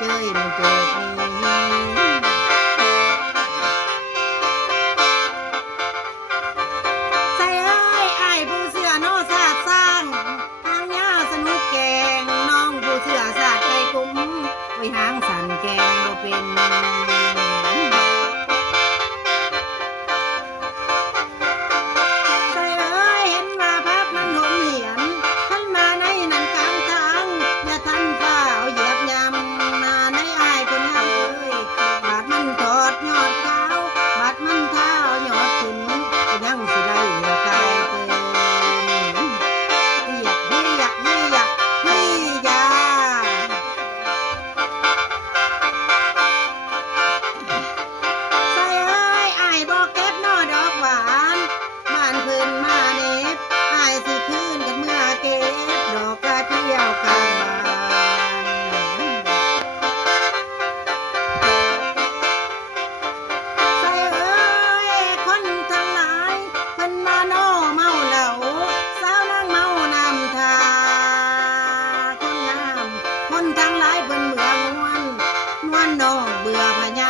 เจยมันเกิดนี้ใส่เอ้ยอ้ายผู้เสือโนศาสตร์สร้างทางยาสนุกแกงน้องผู้เสือศาสตร์ใจกุ้มไว้หางสั่นแกงบ่เป็นใส่เอ้ยเห็นว่าพักมันหมเหียนท่านมาในนั้นกลางทางอย่าทันฟ้าเอาเหยียบยำมาในอ้ายคนงามเอ้ยบาดมันทอดยอดขาวบาดมันเท้ายอดขึ้นยังสิได้เหลือกายเกินเฮียเฮียเฮียเฮียใส่เอ้ยอ้ายบอกเก็บนอดอกหวานบ้านเพิ่นมาเน็บอ้ายสิคืนกันเมื่อเก็บดอกกระเจียวกลางบ้านใส่เอ้ยคนทั้งหลายเพิ่นมาโนเมาเหล้าสาวนางเมานำทาคนงามคนทั้งหลายเพิ่นเบื่อนวลน้องเบื่อพญา